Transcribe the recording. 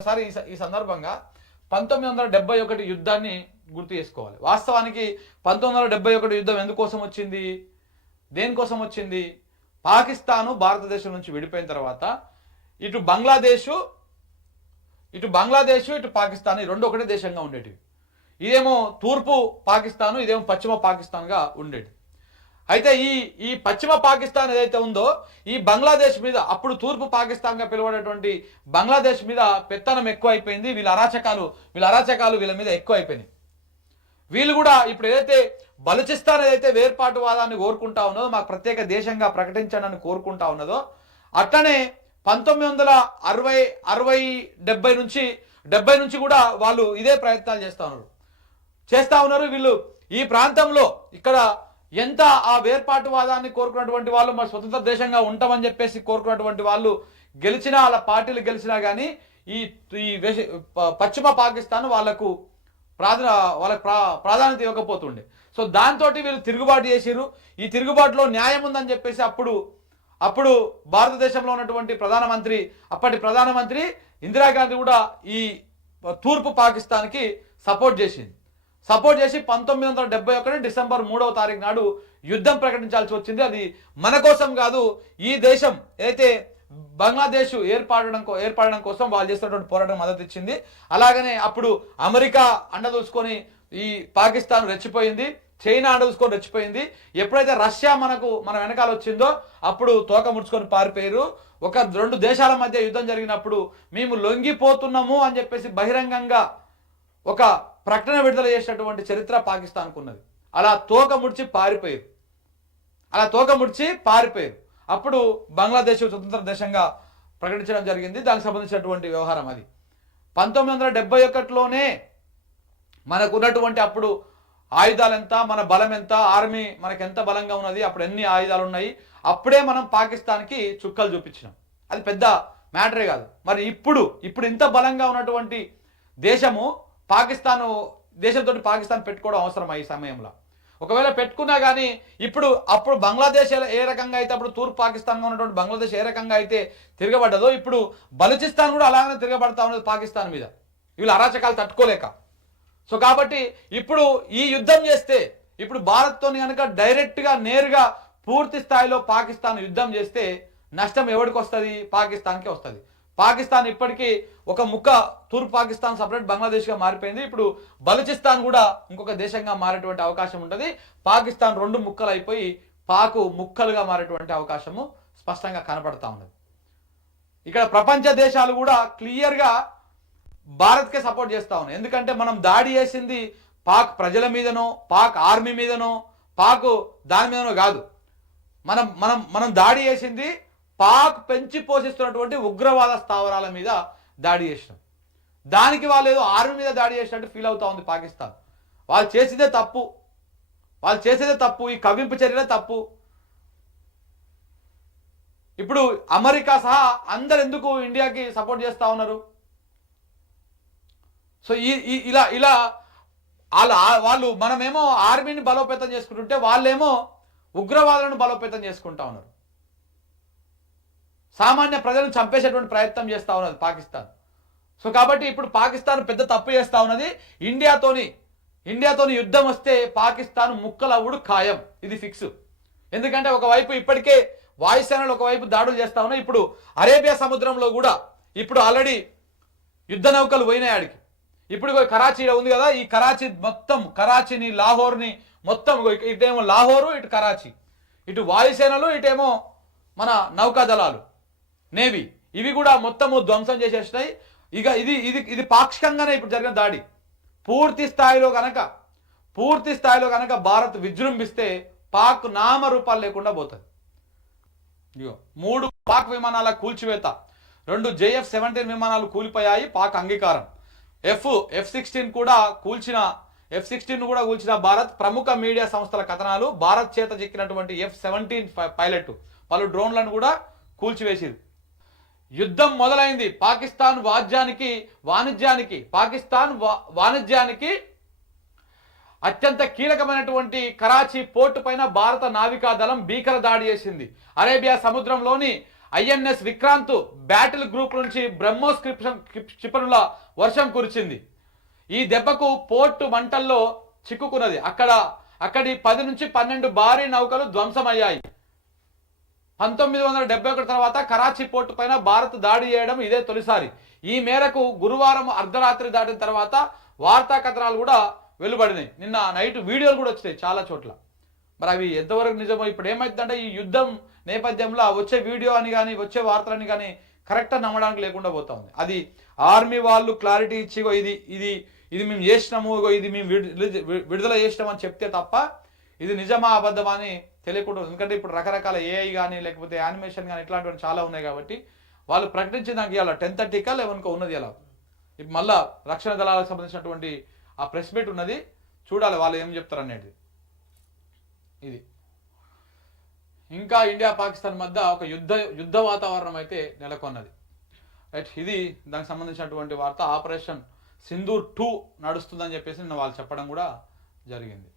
ఒకసారి ఈ సందర్భంగా 1971 యుద్ధాన్ని గుర్తు చేసుకోవాలి. వాస్తవానికి 1971 యుద్ధం ఎందుకోసం వచ్చింది, దేనికోసం వచ్చింది? పాకిస్తాను భారతదేశం నుంచి విడిపోయిన తర్వాత ఇటు బంగ్లాదేశ్ ఇటు పాకిస్తాన్ ఈ రెండు ఒకటే దేశంగా ఉండేటివి. ఇదేమో తూర్పు పాకిస్తాను, ఇదేమో పశ్చిమ పాకిస్తాన్గా ఉండేది. అయితే ఈ పశ్చిమ పాకిస్తాన్ ఏదైతే ఉందో ఈ బంగ్లాదేశ్ మీద, అప్పుడు తూర్పు పాకిస్తాన్గా పిలువడేటువంటి బంగ్లాదేశ్ మీద పెత్తనం ఎక్కువ అయిపోయింది. వీళ్ళ అరాచకాలు వీళ్ళ మీద ఎక్కువ అయిపోయినాయి. వీళ్ళు కూడా ఇప్పుడు ఏదైతే బలూచిస్తాన్ ఏదైతే వేర్పాటువాదాన్ని కోరుకుంటా ఉన్నదో, మాకు ప్రత్యేక దేశంగా ప్రకటించండి అని కోరుకుంటా ఉన్నదో, అట్లనే 1970 నుంచి కూడా వాళ్ళు ఇదే ప్రయత్నాలు చేస్తా ఉన్నారు. వీళ్ళు ఈ ప్రాంతంలో ఇక్కడ ఎంత ఆ వేర్పాటువాదాన్ని కోరుకున్నటువంటి వాళ్ళు, మరి స్వతంత్ర దేశంగా ఉంటామని చెప్పేసి కోరుకున్నటువంటి వాళ్ళు గెలిచినా, వాళ్ళ పార్టీలు గెలిచినా కానీ ఈ పశ్చిమ పాకిస్తాన్ వాళ్ళకు ప్రాధాన్యత ఇవ్వకపోతుండే. సో దాంతో వీళ్ళు తిరుగుబాటు చేసిరు. ఈ తిరుగుబాటులో న్యాయం ఉందని చెప్పేసి అప్పుడు భారతదేశంలో ఉన్నటువంటి అప్పటి ప్రధానమంత్రి ఇందిరాగాంధీ కూడా ఈ తూర్పు పాకిస్తాన్కి సపోర్ట్ చేసి 1971 డిసెంబర్ 3వ తారీఖు నాడు యుద్ధం ప్రకటించాల్సి వచ్చింది. అది మన కోసం కాదు, ఈ దేశం ఏదైతే బంగ్లాదేశ్ ఏర్పడడం కోసం వాళ్ళు చేస్తున్నటువంటి పోరాటం మద్దతు ఇచ్చింది. అలాగనే అప్పుడు అమెరికా అండదూసుకొని ఈ పాకిస్తాన్ రెచ్చిపోయింది, చైనా అండదూసుకొని రెచ్చిపోయింది. ఎప్పుడైతే రష్యా మన వెనకాల వచ్చిందో అప్పుడు తోక ముడుచుకొని పారిపోయారు. రెండు దేశాల మధ్య యుద్ధం జరిగినప్పుడు మేము లొంగిపోతున్నాము అని చెప్పేసి బహిరంగంగా ఒక ప్రకటన విడుదల చేసినటువంటి చరిత్ర పాకిస్తాన్కు ఉన్నది. అలా తోక ముడిచి పారిపోయారు. అప్పుడు బంగ్లాదేశ్ స్వతంత్ర దేశంగా ప్రకటించడం జరిగింది. దానికి సంబంధించినటువంటి వ్యవహారం అది. 1971లోనే మనకు ఉన్నటువంటి అప్పుడు ఆయుధాలు ఎంత, మన బలం ఎంత, ఆర్మీ మనకు ఎంత బలంగా ఉన్నది, అప్పుడు ఎన్ని ఆయుధాలు ఉన్నాయి, అప్పుడే మనం పాకిస్తాన్కి చుక్కలు చూపించినాం. అది పెద్ద మ్యాటరే కాదు. మరి ఇప్పుడు ఇంత బలంగా ఉన్నటువంటి దేశము దేశంతో పాకిస్తాన్ పెట్టుకోవడం అవసరమా ఈ సమయంలో? ఒకవేళ పెట్టుకున్నా కానీ అప్పుడు బంగ్లాదేశ్ ఏ రకంగా అయితే, అప్పుడు తూర్పు పాకిస్తాన్గా ఉన్నటువంటి బంగ్లాదేశ్ ఏ రకంగా అయితే తిరగబడ్డదో, ఇప్పుడు బలూచిస్తాన్ కూడా అలాగనే తిరగబడతా ఉన్నది పాకిస్తాన్ మీద, వీళ్ళు అరాచకాలు తట్టుకోలేక. సో కాబట్టి ఇప్పుడు ఈ యుద్ధం చేస్తే, ఇప్పుడు భారత్తో కనుక డైరెక్ట్గా నేరుగా పూర్తి స్థాయిలో పాకిస్తాన్ యుద్ధం చేస్తే నష్టం ఎవరికి వస్తుంది? పాకిస్తాన్కే వస్తుంది. పాకిస్తాన్ ఇప్పటికీ ఒక ముక్క, తూర్పు పాకిస్తాన్ సపరేట్ బంగ్లాదేశ్గా మారిపోయింది. ఇప్పుడు బలూచిస్తాన్ కూడా ఇంకొక దేశంగా మారేటువంటి అవకాశం ఉంటుంది. పాకిస్తాన్ రెండు ముక్కలు అయిపోయి ముక్కలుగా మారేటువంటి అవకాశము స్పష్టంగా కనపడతా ఉన్నది. ఇక్కడ ప్రపంచ దేశాలు కూడా క్లియర్గా భారత్కే సపోర్ట్ చేస్తా ఉన్నాయి. ఎందుకంటే మనం దాడి చేసింది పాక్ ప్రజల మీదనో, పాక్ ఆర్మీ మీదనో, దాని మీదనో కాదు. మనం దాడి చేసింది పాక్ పెంచి పోషిస్తున్నటువంటి ఉగ్రవాద స్థావరాల మీద దాడి చేసినాం. దానికి వాళ్ళు ఏదో ఆర్మీ మీద దాడి చేసినట్టు ఫీల్ అవుతా ఉంది పాకిస్తాన్. వాళ్ళు చేసేదే తప్పు, ఈ కవ్వింపు చర్యలే తప్పు. ఇప్పుడు అమెరికా సహా అందరు ఎందుకు ఇండియాకి సపోర్ట్ చేస్తా ఉన్నారు? సో ఇలా వాళ్ళు మనమేమో ఆర్మీని బలోపేతం చేసుకుంటుంటే వాళ్ళేమో ఉగ్రవాదులను బలోపేతం చేసుకుంటా ఉన్నారు. సామాన్య ప్రజలను చంపేసేటువంటి ప్రయత్నం చేస్తూ ఉన్నది పాకిస్తాన్. సో కాబట్టి ఇప్పుడు పాకిస్తాన్ పెద్ద తప్పు చేస్తూ ఉన్నది. ఇండియాతోని యుద్ధం వస్తే పాకిస్తాన్ ముక్కలవుడు ఖాయం, ఇది ఫిక్స్. ఎందుకంటే ఒకవైపు ఇప్పటికే వాయుసేనలు ఒకవైపు దాడులు చేస్తూ ఉన్నాయి. ఇప్పుడు అరేబియా సముద్రంలో కూడా ఇప్పుడు ఆల్రెడీ యుద్ధ నౌకలు పోయినాయి ఆడికి. ఇప్పుడు కరాచీ ఉంది కదా, ఈ కరాచీని లాహోర్ని మొత్తం, ఇటేమో లాహోరు, ఇటు కరాచీ, ఇటు వాయుసేనలు, ఇటేమో మన నౌకాదళాలు, నేవీ, ఇవి కూడా మొత్తము ధ్వంసం చేసేసినాయి. ఇక ఇది పాక్షికంగానే ఇప్పుడు జరిగిన దాడి. పూర్తి స్థాయిలో కనుక భారత్ విజృంభిస్తే పాక్ నామరూపాలు లేకుండా పోతుంది. 3 పాక్ విమానాల కూల్చివేత, 2 JF-17 విమానాలు కూలిపోయాయి, పాక్ అంగీకారం. F-16 కూడా కూల్చిన భారత్. ప్రముఖ మీడియా సంస్థల కథనాలు, భారత్ చేత చిక్కినటువంటి F-17 పైలట్ పలు డ్రోన్లను కూడా కూల్చివేసింది. యుద్ధం మొదలైంది. పాకిస్తాన్ వాణిజ్యానికి అత్యంత కీలకమైనటువంటి కరాచీ పోర్టు పైన భారత నావికాదళం భీకర దాడి చేసింది. అరేబియా సముద్రంలోని ఐఎన్ఎస్ విక్రాంత్ బ్యాటిల్ గ్రూప్ నుంచి బ్రహ్మోస్ క్షిపణుల వర్షం కురిచింది. ఈ దెబ్బకు పోర్టు మంటల్లో చిక్కుకున్నది. అక్కడి 10 నుంచి 12 భారీ నౌకలు ధ్వంసమయ్యాయి. 1971 తర్వాత కరాచీ పోర్టు పైన భారత్ దాడి చేయడం ఇదే తొలిసారి. ఈ మేరకు గురువారం అర్ధరాత్రి దాటిన తర్వాత వార్తా కథనాలు కూడా వెలువడినాయి. నిన్న నైట్ వీడియోలు కూడా వచ్చినాయి చాలా చోట్ల. మరి అవి ఎంతవరకు నిజమో. ఇప్పుడు ఏమైందంటే ఈ యుద్ధం నేపథ్యంలో వచ్చే వీడియో అని కానీ వచ్చే వార్తలని కానీ కరెక్ట్గా నమ్మడానికి లేకుండా పోతా ఉంది. అది ఆర్మీ వాళ్ళు క్లారిటీ ఇచ్చి ఇది మేము చేసినాము, ఇది మేము విడుదల చేసినాము అని చెప్తే తప్ప ఇది నిజమా అబద్ధమా అని తెలియకుండా. ఎందుకంటే ఇప్పుడు రకరకాల ఏఐ కానీ లేకపోతే యానిమేషన్ కానీ ఇట్లాంటివి చాలా ఉన్నాయి కాబట్టి వాళ్ళు ప్రకటించినాక ఇవాళ 10:30కా 11కో ఉన్నది. ఇలా ఇప్పుడు మళ్ళా రక్షణ దళాలకు సంబంధించినటువంటి ఆ ప్రెస్ మీట్ ఉన్నది, చూడాలి వాళ్ళు ఏం చెప్తారు అనేది. ఇది ఇంకా ఇండియా పాకిస్తాన్ మధ్య ఒక యుద్ధ వాతావరణం అయితే నెలకొన్నది. రైట్, ఇది దానికి సంబంధించినటువంటి వార్త. ఆపరేషన్ సింధూర్ 2 నడుస్తుందని చెప్పేసి నిన్న వాళ్ళు చెప్పడం కూడా జరిగింది.